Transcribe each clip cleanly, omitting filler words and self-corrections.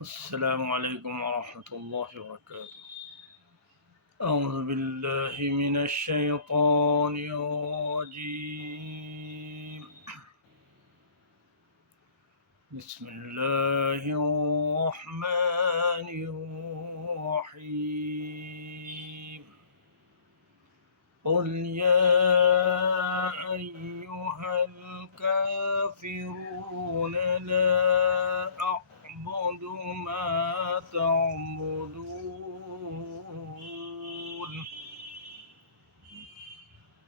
السلام علیکم ورحمۃ اللہ وبرکاتہ۔ اعوذ باللہ من الشیطان الرجیم، بسم اللہ الرحمن الرحیم۔ قل یا ایہا الکافرون لا أعبد ما تعبدون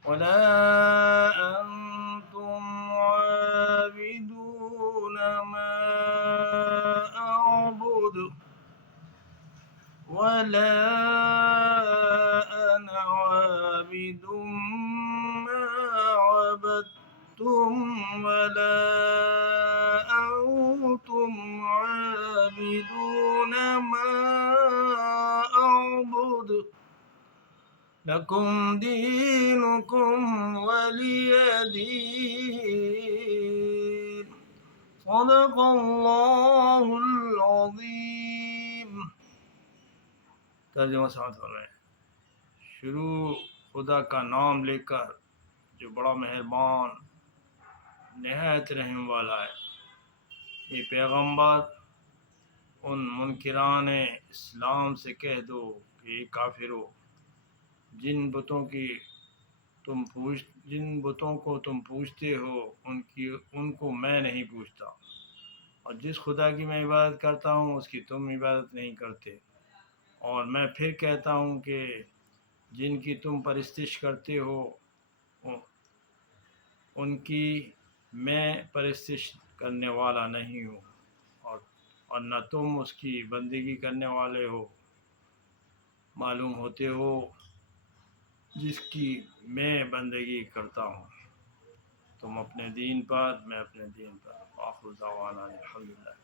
ولا أنتم عابدون ما أعبد ولا أنا عابد ما عبدتم ولا أنتم عابدون ما أعبد لكم دينكم ولي دين صدق اللہ العظیم۔ ترجمہ سمجھ رہے ہیں۔ شروع خدا کا نام لے کر جو بڑا مہربان نہایت رحم والا ہے۔ یہ پیغمبر ان منکران اسلام سے کہہ دو کہ یہ کافرو، جن بتوں کو تم پوجتے ہو ان کو میں نہیں پوجتا، اور جس خدا کی میں عبادت کرتا ہوں اس کی تم عبادت نہیں کرتے، اور میں پھر کہتا ہوں کہ جن کی تم پرستش کرتے ہو ان کی میں پرستش کرنے والا نہیں ہوں، اور نہ تم اس کی بندگی کرنے والے ہو معلوم ہوتے ہو جس کی میں بندگی کرتا ہوں۔ تم اپنے دین پر، میں اپنے دین پر۔ آخر دعوانا الحمدللہ۔